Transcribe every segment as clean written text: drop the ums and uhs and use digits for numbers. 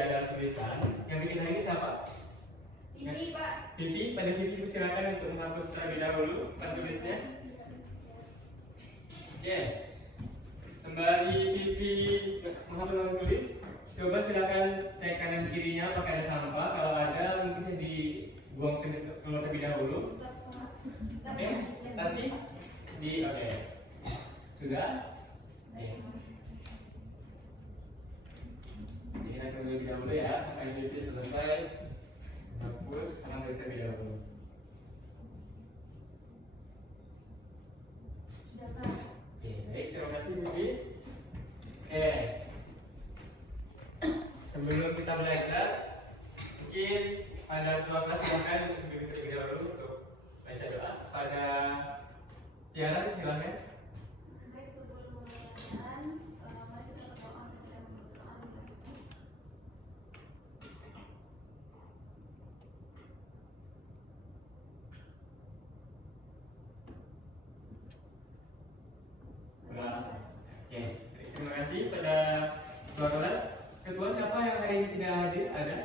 tidak ada tulisan. Yang bikin hari ini siapa? Ini Pak. Vivi, pada Vivi silakan untuk menghapus terlebih dahulu tulisnya. Oke. Sembari Vivi menghapus tulis, coba silakan cek kanan kirinya apakah ada sampah. Kalau ada mungkin dibuang keluar terlebih dahulu. Oke, nanti oke. Sudah? Oke. Jadi kita terlebih dahulu ya sampai Vivi selesai menghapus kanan tulis terlebih dahulu. Sudah Pak. Oke, baik, terima kasih Vivi. Oke. Sebelum kita belajar, mungkin pada ketua kelas silakan untuk terlebih dahulu untuk baca doa. Pada Tiara silakan. Baik, sebelum pembelajaran, mari kita berdoa dan berdoa. Oke, terima kasih pada ketua kelas. Ketua siapa yang hari ini tidak hadir? Ada?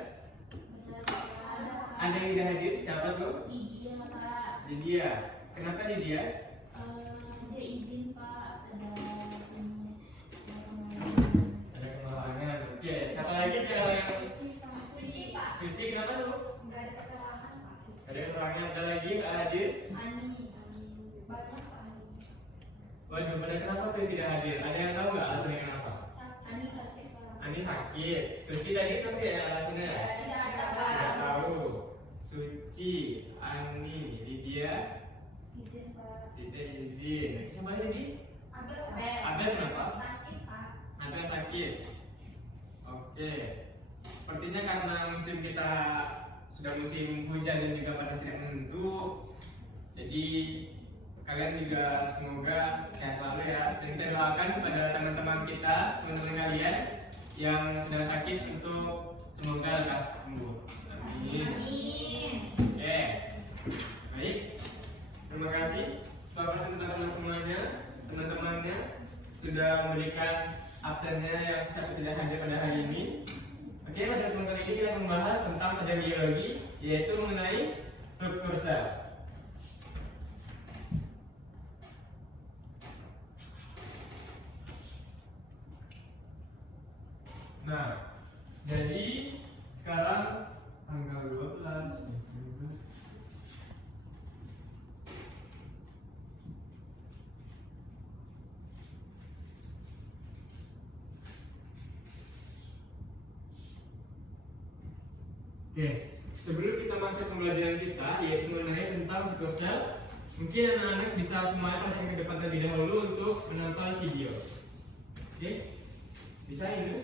Ada yang tidak hadir? Siapa tuh? Iya Pak. Lydia. Kenapa Lydia? Dia izin Pak, ada Ada kemalangan. Oke, siapa lagi kalau yang Suci Pak. Suci kenapa tuh? Enggak ada keterangan Pak. Ada keterangan, ada lagi yang nggak hadir? Ani banyak Pak. Waduh, pada kenapa tuh yang tidak hadir? Ada yang tahu nggak alasannya kenapa? Ani sakit Pak. Ani sakit. Suci tadi kan tidak ada alasannya. Tidak ada Pak. Tidak tahu. Suci, Ani, Lydia, Izin Pak. tidak izin. Siapa lagi? Abel. Abel kenapa? Sakit Pak. Abel sakit. Oke. Sepertinya karena musim kita sudah musim hujan dan juga panas tidak menentu, jadi kalian juga semoga sehat selalu ya. Dan kita doakan kepada teman-teman kita, teman-teman kalian yang sedang sakit untuk semoga lekas sembuh. Amin. Amin. Oke, baik. Terima kasih Bapak dan teman-teman semuanya, teman-temannya sudah memberikan absennya yang sampai tidak hadir pada hari ini. Oke, pada pertemuan kali ini kita membahas tentang pelajaran biologi, yaitu mengenai struktur sel. Nah, jadi sekarang tanggal 12. Oke, sebelum kita masuk pembelajaran kita, yaitu mengenai tentang struktur sel, mungkin anak-anak bisa semuanya perhatikan ke depan terlebih dahulu untuk menonton video. Oke, bisa Inus?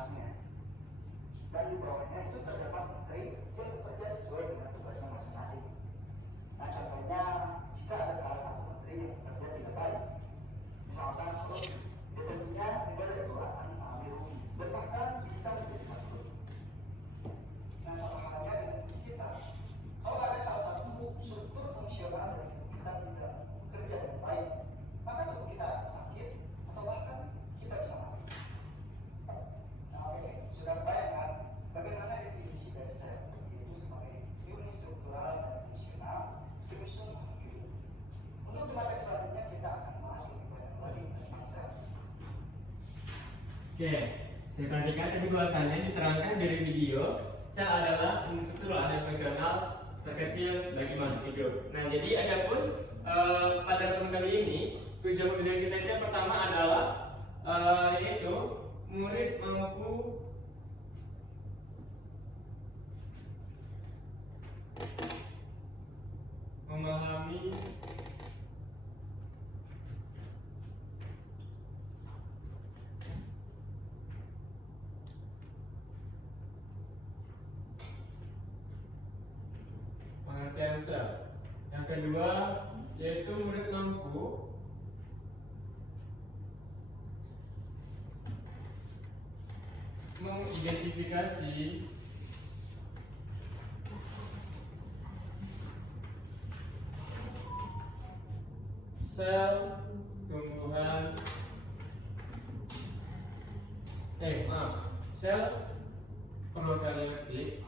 misalnya. Dan di bawahnya itu terdapat menteri yang bekerja sesuai dengan tugasnya masing-masing. Nah, contohnya jika ada salah satu menteri yang bekerja tidak baik, misalkan korupsi, tentunya negara itu akan mengalami rugi dan bahkan bisa menjadi bangkrut. Nah, sama halnya dengan hidup kita. Kalau ada salah satu struktur fungsional dari hidup kita tidak bekerja dengan baik, maka tubuh kita akan sakit atau bahkan kita bisa mati. Nah, oke, sudah bayangkan bagaimana definisi dari sel, yaitu sebagai unit struktural dan fungsional penyusun makhluk hidup. Untuk di materi selanjutnya kita akan bahas lebih banyak lagi tentang sel. Oke, saya perhatikan tadi bahwasannya diterangkan dari video, sel adalah unit struktural dan fungsional terkecil bagi makhluk hidup. Nah, jadi adapun pada pertemuan kali ini tujuan kita itu yang pertama adalah yaitu murid mampu memahami pengertian sel. Yang kedua yaitu murid mampu mengidentifikasi sel tumbuhan sel prokaryotik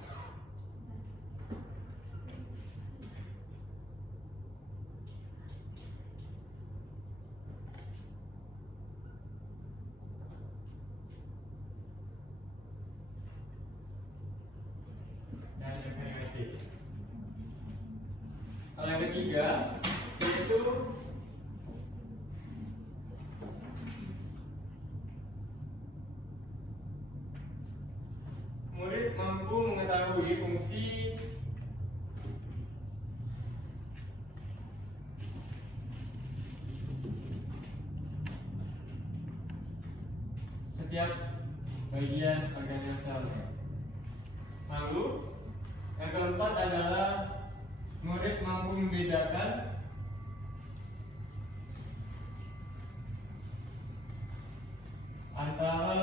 dan eukaryotik. Kalau yang ketiga yaitu murid mampu mengetahui fungsi setiap bagian organel sel. Lalu yang keempat adalah murid mampu membedakan antara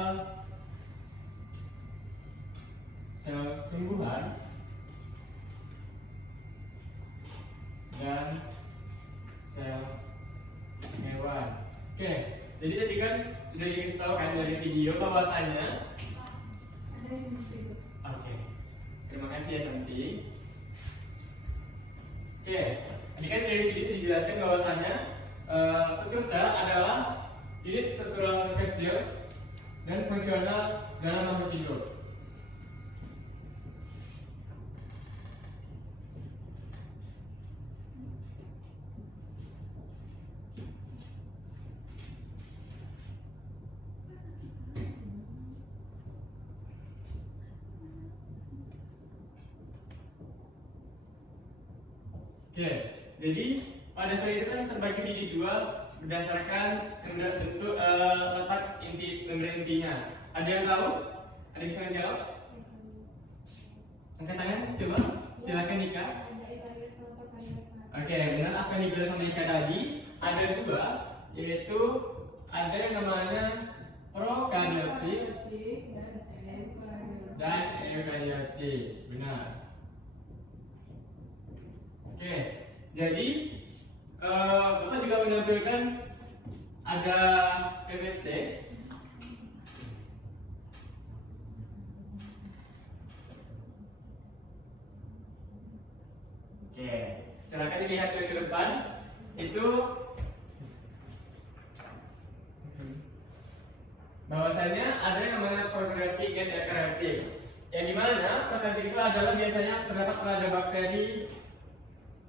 sel tumbuhan dan sel hewan. Oke, jadi tadi kan sudah dikasih tahu kan dari video bahwasannya. Oke, terima kasih ya Tanti. Oke, tadi kan dari video sudah dijelaskan bahwasannya struktur sel adalah unit struktural terkecil dan fungsional dalam makhluk hidup. Oke, jadi pada slide itu kan terbagi menjadi dua berdasarkan bentuk letak membran intinya. Ada yang tahu? Ada yang bisa menjawab? Angkat tangan, coba. Silakan Nika. Oke, benar apa yang dibilang sama Ika tadi? Ada dua, yaitu ada yang namanya prokaryotik dan eukaryotik. Benar. Oke, jadi Bapak juga menampilkan ada PPT. Oke, silakan dilihat ke depan. Itu bahwasanya ada yang namanya prokaryotik dan eukaryotik. Yang dimana prokaryotik itu adalah biasanya terdapat pada bakteri,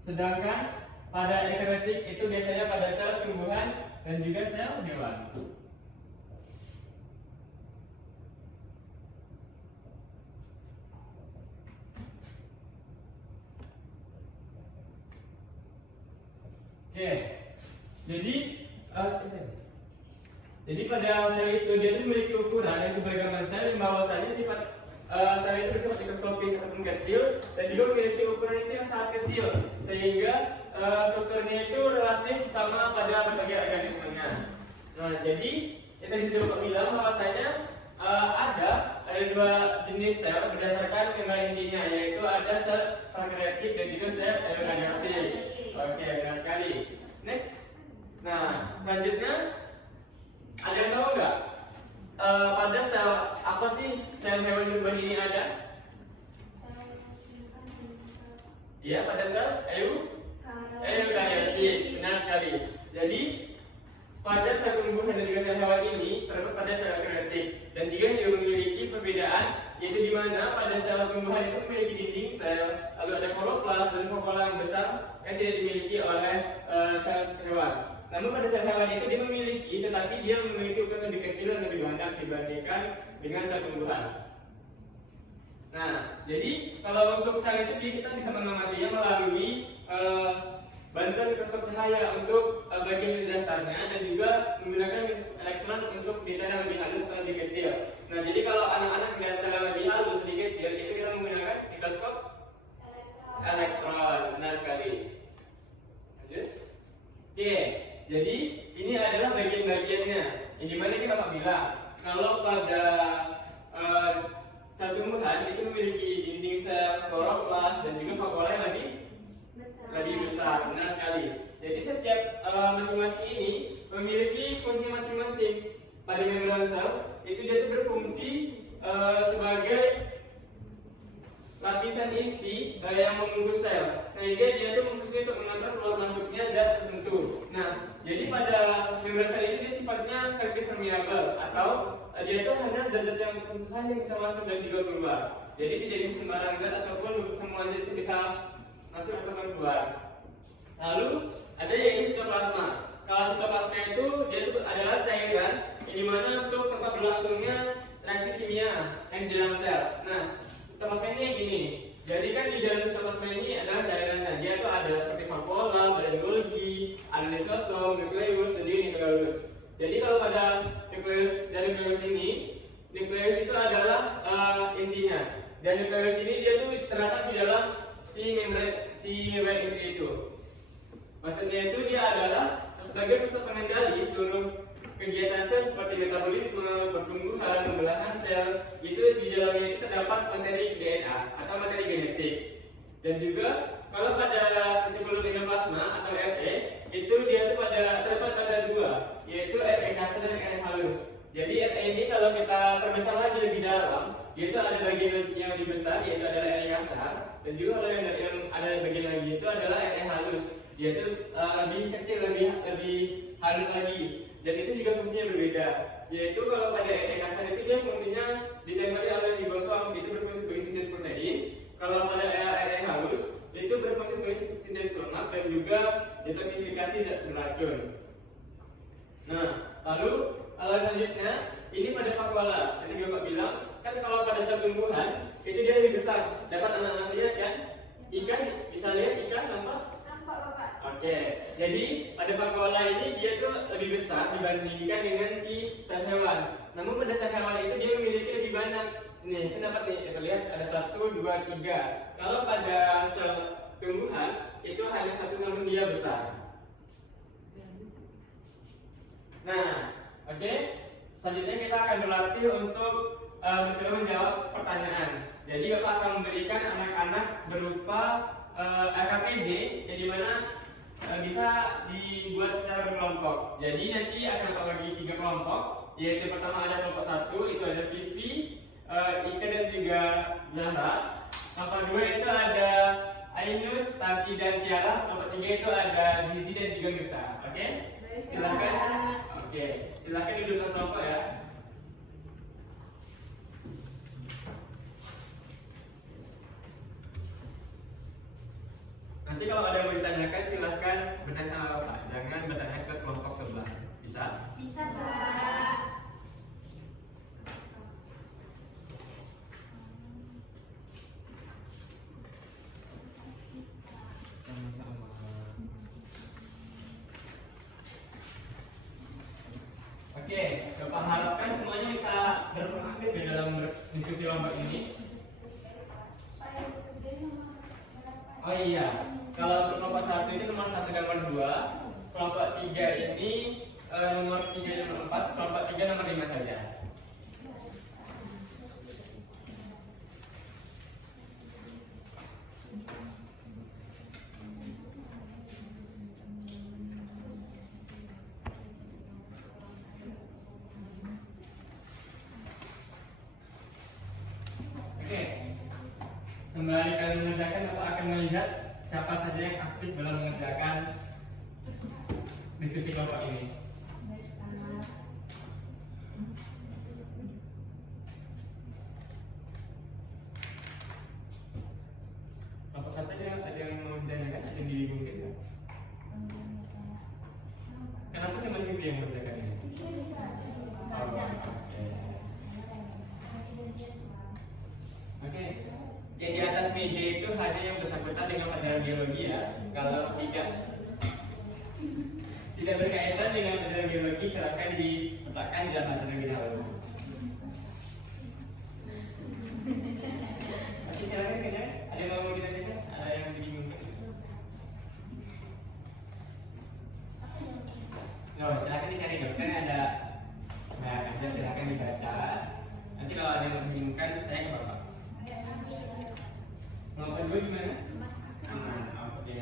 sedangkan pada eukaryotik itu biasanya pada sel tumbuhan dan juga sel hewan. Oke, jadi Jadi pada sel itu dia itu memiliki ukuran dan keberagaman sel yang bahwasanya sifat sel itu bersifat mikroskopis ataupun kecil dan juga memiliki ukuran itu yang sangat kecil sehingga strukturnya itu relatif sama pada berbagai organismenya. Nah, jadi yang tadi sudah Bapak bilang bahwasanya ada dua jenis sel berdasarkan membran intinya, yaitu ada sel prokaryotik dan juga sel eukaryotik. Oke, benar sekali. Next. Nah, selanjutnya ada yang tahu nggak pada sel apa sih sel hewan berbuah ini ada? Iya, pada sel eukaryotik. Benar sekali. Jadi pada sel tumbuhan dan juga sel hewan ini terdapat pada sel eukaryotik dan juga memiliki perbedaan, yaitu di mana pada sel tumbuhan itu memiliki dinding sel, lalu ada kloroplas dan vakuola yang besar yang tidak dimiliki oleh sel hewan. Namun pada sel hewan itu dia memiliki, tetapi dia memiliki ukuran lebih kecil dan lebih banyak dibandingkan dengan sel tumbuhan. Nah, jadi kalau untuk sel itu kita bisa mengamatinya melalui bantuan mikroskop cahaya untuk bagian dasarnya dan juga menggunakan elektron untuk detail yang lebih halus atau lebih kecil. Nah, jadi kalau anak-anak melihat sel yang lebih halus, lebih kecil, itu kita menggunakan mikroskop elektron. Benar sekali. Lanjut. Oke, jadi ini adalah bagian-bagiannya. Yang dimana kita bilang kalau pada sel tumbuhan itu memiliki dinding sel, kloroplas dan juga vakuola yang lebih besar. Benar sekali. Jadi setiap masing-masing ini memiliki fungsi masing-masing. Pada membran sel itu dia itu berfungsi sebagai lapisan inti yang membungkus sel, sehingga dia itu berfungsi untuk mengatur keluar masuknya zat tertentu. Nah, jadi pada membran sel ini dia sifatnya selektif permeabel atau dia itu hanya zat-zat yang tertentu saja yang bisa masuk dan juga keluar. Jadi tidak bisa sembarang zat ataupun semua zat itu bisa masuk atau keluar. Lalu ada yang ini sitoplasma. Kalau sitoplasma itu dia itu adalah cairan yang dimana untuk tempat berlangsungnya reaksi kimia yang di dalam sel. Nah, sitoplasma ini yang gini. Jadi kan di dalam sitoplasma ini adalah cairannya. Dia itu ada seperti vakuola, badan Golgi, ada lisosom, nukleus, dan juga nukleus. Jadi kalau pada nukleus dan nukleus ini, nukleus itu adalah intinya. Dan nukleus ini dia tuh terdapat di dalam si membran inti itu. Maksudnya itu dia adalah sebagai pusat pengendali seluruh kegiatan sel seperti metabolisme, pertumbuhan, pembelahan sel. Itu di dalamnya itu terdapat materi DNA atau materi genetik. Dan juga kalau pada retikulum endoplasma atau RE itu dia itu terdapat pada dua, yaitu RE kasar dan RE halus. Jadi RE ini kalau kita perbesar lagi lebih dalam, itu ada bagian yang lebih besar, yaitu adalah RE kasar, dan juga kalau yang ada bagian lagi itu adalah RE halus, yaitu lebih kecil, lebih halus lagi. Dan itu juga fungsinya berbeda, yaitu kalau pada RE kasar itu dia fungsinya ditempeli oleh ribosom, itu berfungsi sebagai sintesis protein. Kalau pada RE halus itu berfungsi sebagai sintesis lemak dan juga detoksifikasi zat beracun. Nah, lalu selanjutnya ini pada vakuola. Tadi Bapak bilang kan kalau pada sel tumbuhan itu dia lebih besar. Dapat anak-anak lihat kan? Ikan bisa lihat ikan nampak? Nampak Bapak. Oke, jadi pada vakuola ini dia tuh lebih besar dibandingkan dengan si sel hewan. Namun pada sel hewan itu dia memiliki lebih banyak. Nih, kan dapat nih kita lihat ada 1, 2, 3. Kalau pada sel tumbuhan itu hanya 1 namun dia besar. Nah, oke. Selanjutnya kita akan berlatih untuk mencoba menjawab pertanyaan. Jadi Bapak akan memberikan anak-anak berupa RKPD yang dimana bisa dibuat secara berkelompok. Jadi nanti akan Bapak bagi 3 kelompok, yaitu pertama ada kelompok 1 itu ada Vivi, Ika dan juga Zahra. Kelompok 2 itu ada Ainus, Tanti dan Tiara. Kelompok 3 itu ada Zizi dan juga Mirta. Oke? Silakan. Oke, silakan duduk ke kelompok ya. Nanti kalau ada yang mau ditanyakan silahkan bertanya sama Bapak. Jangan bertanya ke kelompok sebelah. Bisa? Bisa Pak. Sama-sama. Oke. diskusi kelompok ini? Pak yang bekerja nomor berapa? Oh iya, kalau untuk kelompok 1 ini nomor 1 dan nomor 2, kelompok 3 ini nomor 3 dan nomor 4, kelompok 3 nomor 5 saja. Oke, sembari kalian mengerjakan, Bapak akan melihat siapa saja yang aktif dalam mengerjakan diskusi kelompok ini. Kelompok 1 ada yang mau ditanyakan, ada yang dibingungkan nggak? Kenapa cuma Bibi yang mengerjakan ini? Oh, Oke, yang di atas meja itu hanya yang bersangkutan dengan pelajaran biologi ya. Kalau tidak berkaitan dengan pelajaran biologi, silakan diletakkan di dalam pelajaran lebih dahulu. Oke, silakan kerja. Ada yang mau ditanya? Ada yang dibingungkan? Oh, silakan dicari dokter, ada kerja, silakan dibaca. Nanti kalau ada yang membingungkan, tanya ke Bapak. Kelompok 2 gimana? Aman, oke.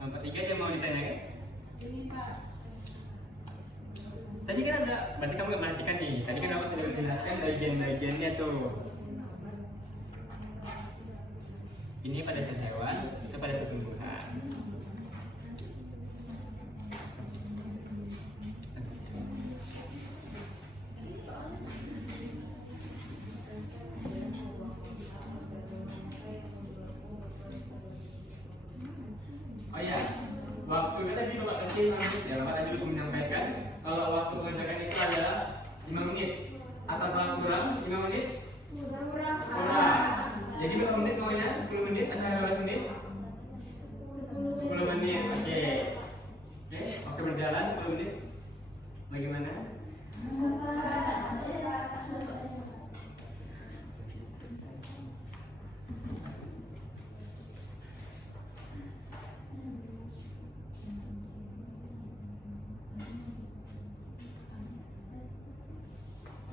Kelompok 3 ada yang mau ditanyakan? Tadi kan ada, berarti kamu nggak perhatikan nih. Tadi kan aku sudah menjelaskan bagian-bagiannya tuh. Ini pada saat hewan, itu pada saat tumbuhan. Oh ya, waktunya tadi Bapak kasih 5 menit ya. Bapak tadi lupa menyampaikan kalau waktu mengerjakan itu adalah 5 menit. Apakah kurang 5 menit? Kurang. Jadi berapa menit maunya? 10 menit atau 12 menit? 10 menit, oke. Oke, waktu berjalan 10 menit. Bagaimana?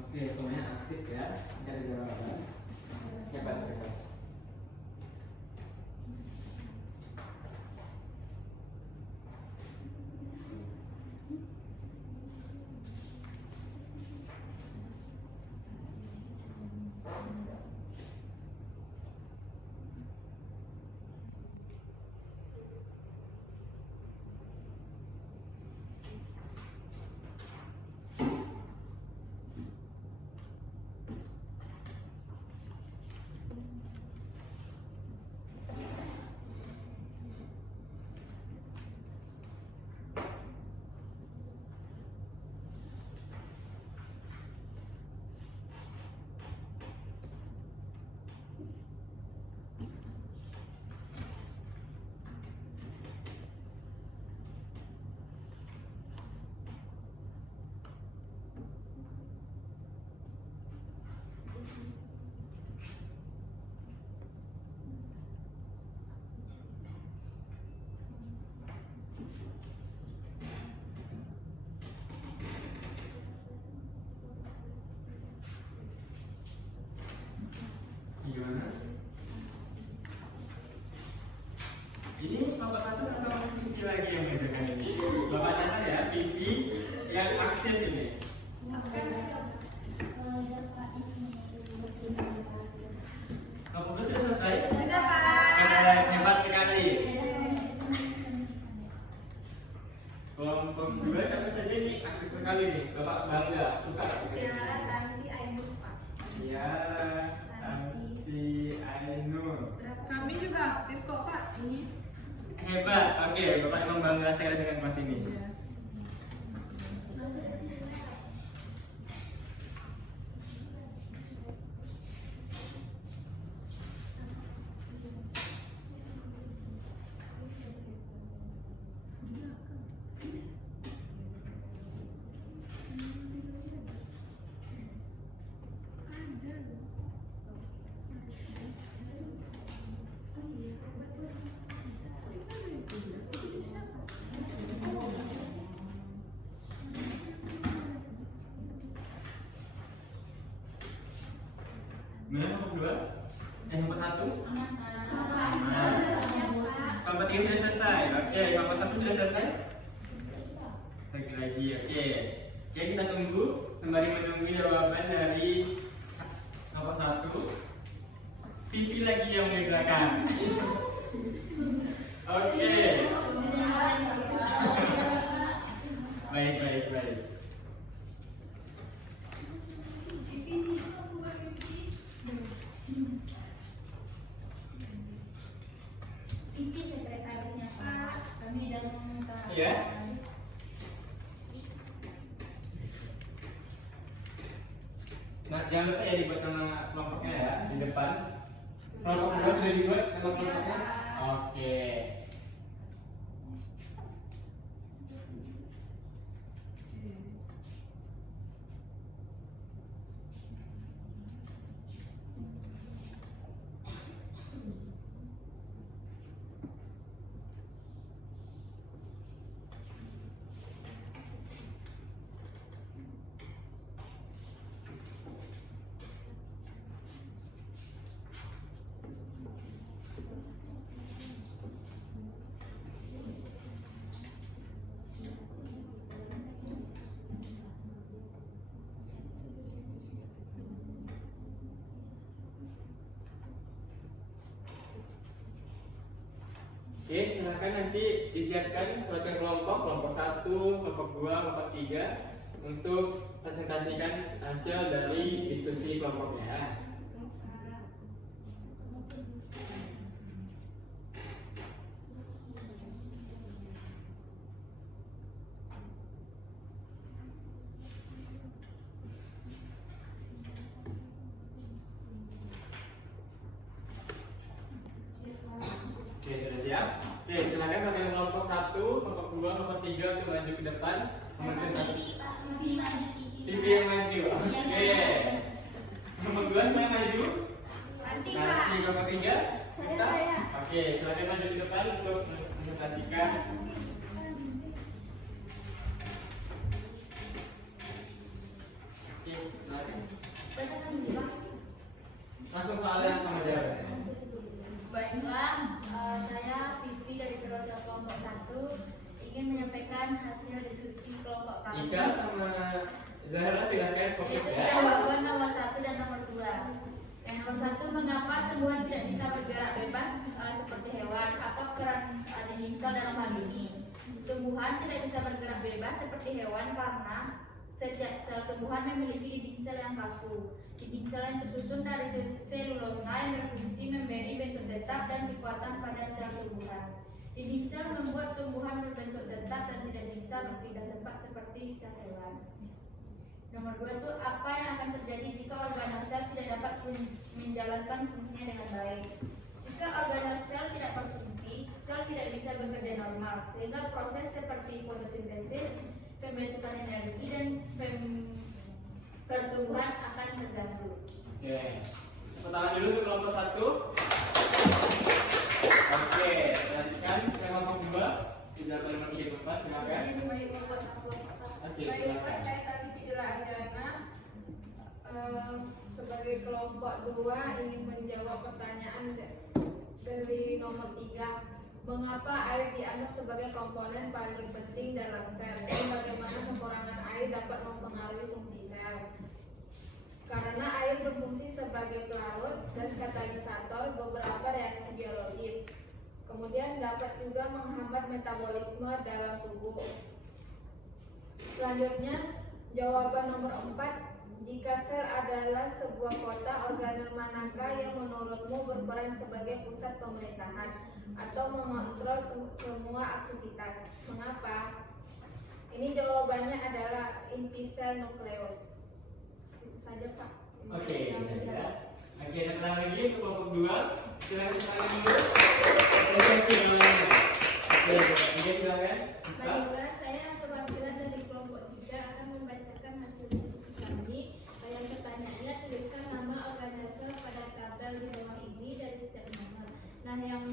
Oke, semuanya aktif ya. Cari jawaban. Hebat, hebat. Gimana? Ini kelompok 1 atau masih Vivi lagi yang mengerjakan ini? Bapak catat ya, Vivi yang aktif ini. Kelompok 2 sudah selesai? Sudah, Pak. Keren, hebat sekali. Kelompok 2 siapa saja nih aktif sekali nih? Bapak bangga, suka. Tiara, Tanti, Ainus, Pak. Ya, Tanti, Ainus. Kami juga aktif kok Pak. Ini. Hebat, oke, Bapak emang bangga sekali dengan kelas ini. Iya. Mana kelompok 2? Kelompok 1? Kelompok 3 sudah selesai. Oke, kelompok 1 sudah selesai? Lagi. Oke. Oke, kita tunggu sembari menunggu jawaban dari kelompok 1. Pipi lagi yang menggerakkan. Oke. Baik. Pipi sekretarisnya Pak. Kami sudah meminta. Iya. Nah, jangan lupa ya dibuat nama kelompoknya ya di depan. Kelompok 2 sudah dibuat nama kelompoknya. Oke. Oke, silakan nanti disiapkan program kelompok 1, kelompok 2, kelompok 3 untuk presentasikan hasil dari diskusi kelompoknya. Oke, sudah siap? Oke, silakan pakai kelompok 1, kelompok 2, kelompok 3 untuk maju ke depan presentasi. Pipi yang maju. Oke. Kelompok 2 yang maju. Nanti kelompok 3 kita. Oke, silakan maju ke depan untuk presentasikan. Oke, silakan. Langsung soal yang sama jawabannya. Baiklah, saya Vivi dari keluarga kelompok 1 ingin menyampaikan hasil diskusi kelompok kami. Ika sama Zahra silahkan fokus Itu ya. jawaban nomor 1 dan nomor 2. Yang nomor 1, mengapa tumbuhan tidak bisa bergerak bebas seperti hewan? Apa peran ginsel dalam hal ini? Tumbuhan tidak bisa bergerak bebas seperti hewan karena sejak sel tumbuhan memiliki dinding sel yang kaku. Dinding sel yang tersusun dari selulosa yang berfungsi memberi bentuk tetap dan kekuatan pada sel tumbuhan. Dinding sel membuat tumbuhan berbentuk tetap dan tidak bisa berpindah tempat seperti sel hewan. Nomor 2 itu apa yang akan terjadi jika organel tidak dapat menjalankan fungsinya dengan baik. Jika organel sel tidak berfungsi, sel tidak bisa bekerja normal, sehingga proses seperti fotosintesis, pembentukan energi dan pertumbuhan akan terganggu. Oke. Tepuk tangan dulu untuk kelompok 1. Oke, perhatikan kelompok 2 tidak nomor 3 ke 4, silakan. Oke, silakan. Saya tadi tidak Arjana sebagai kelompok 2 ingin menjawab pertanyaan dari nomor 3. Mengapa air dianggap sebagai komponen paling penting dalam sel dan bagaimana kekurangan air dapat mempengaruhi fungsi sel? Karena air berfungsi sebagai pelarut dan katalisator beberapa reaksi biologis. Kemudian dapat juga menghambat metabolisme dalam tubuh. Selanjutnya, jawaban nomor 4. Jika sel adalah sebuah kota, organel manakah yang menurutmu berperan sebagai pusat pemerintahan atau mengontrol semua aktivitas? Mengapa? Ini jawabannya adalah inti sel nukleus. Itu saja Pak. Oke, ya. Oke, kita lagi untuk kelompok 2. Silakan tangan dulu. Oke, silakan. Baiklah, saya perwakilan dari kelompok 3 akan membacakan hasil diskusi kami. Yang pertanyaannya, tuliskan nama organel sel pada tabel di bawah ini dari setiap nomor. Nah, yang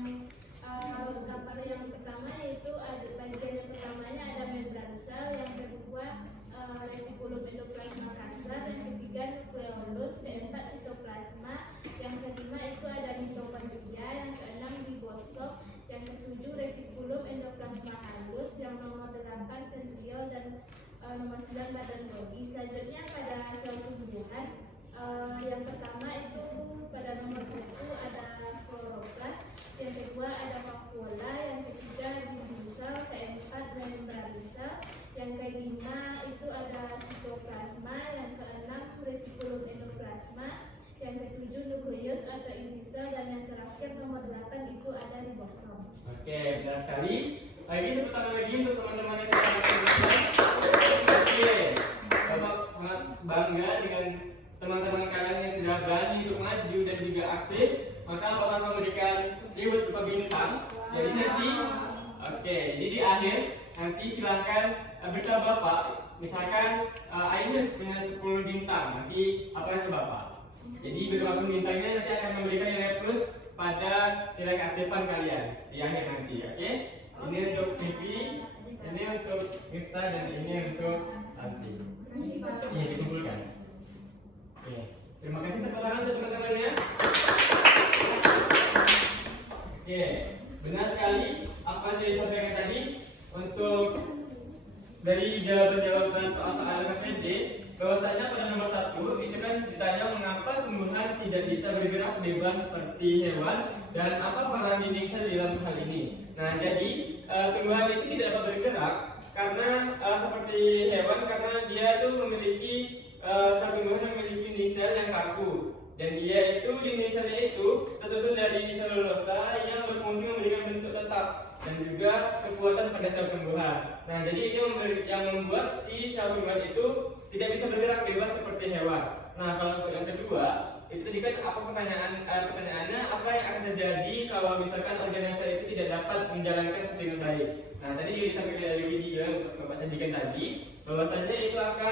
gambar yang pertama yaitu bagian yang pertamanya ada membran sel, yang kedua retikulum endoplasma kasar, dan ketiga nukleolus, keempat sitoplasma, nomor 9 badan biologi. Selanjutnya pada sel tumbuhan, yang pertama itu pada nomor 1 ada kloroplas, yang kedua ada vakuola, yang ketiga dinding sel, keempat membran sel, yang kelima itu ada sitoplasma, yang keenam retikulum endoplasma, yang ketujuh nukleus atau inti sel, dan yang terakhir nomor 8 itu ada ribosom. Oke, benar sekali. Lagi tepuk tangan lagi untuk teman-teman yang sudah melakukan. Oke, Bapak sangat bangga dengan teman-teman kalian yang sudah berani untuk maju dan juga aktif. Maka Bapak akan memberikan reward berupa bintang. Jadi nanti, oke, jadi di akhir nanti silahkan beritahu Bapak. Misalkan Ainus punya 10 bintang, nanti apa ke Bapak? Jadi berapapun bintangnya nanti akan memberikan nilai plus pada nilai keaktifan kalian di akhir nanti, oke? Ini untuk Vivi, ini untuk Miftah, dan ini untuk Tanti. Iya, dikumpulkan. Oke, terima kasih tepuk tangan untuk teman-temannya. Oke, benar sekali apa yang sudah disampaikan tadi untuk dari jawaban-jawaban soal-soal KTD, bahwasanya pada nomor 1 itu kan ceritanya mengapa tumbuhan tidak bisa bergerak bebas seperti hewan dan apa peran dinding sel di dalam hal ini. Nah, jadi tumbuhan itu tidak dapat bergerak karena seperti hewan, karena dia itu memiliki sel tumbuhan memiliki dinding sel yang kaku, dan dia itu dinding selnya itu tersusun dari selulosa yang berfungsi memberikan bentuk tetap dan juga kekuatan pada sel tumbuhan. Nah, jadi ini yang membuat si sel tumbuhan itu tidak bisa bergerak bebas seperti hewan. Nah, kalau untuk yang kedua, itu tadi kan apa pertanyaannya apa yang akan terjadi kalau misalkan organ sel itu tidak dapat menjalankan fungsi dengan baik. Nah, tadi kita dari video yang Bapak sajikan tadi, bahwasanya itu akan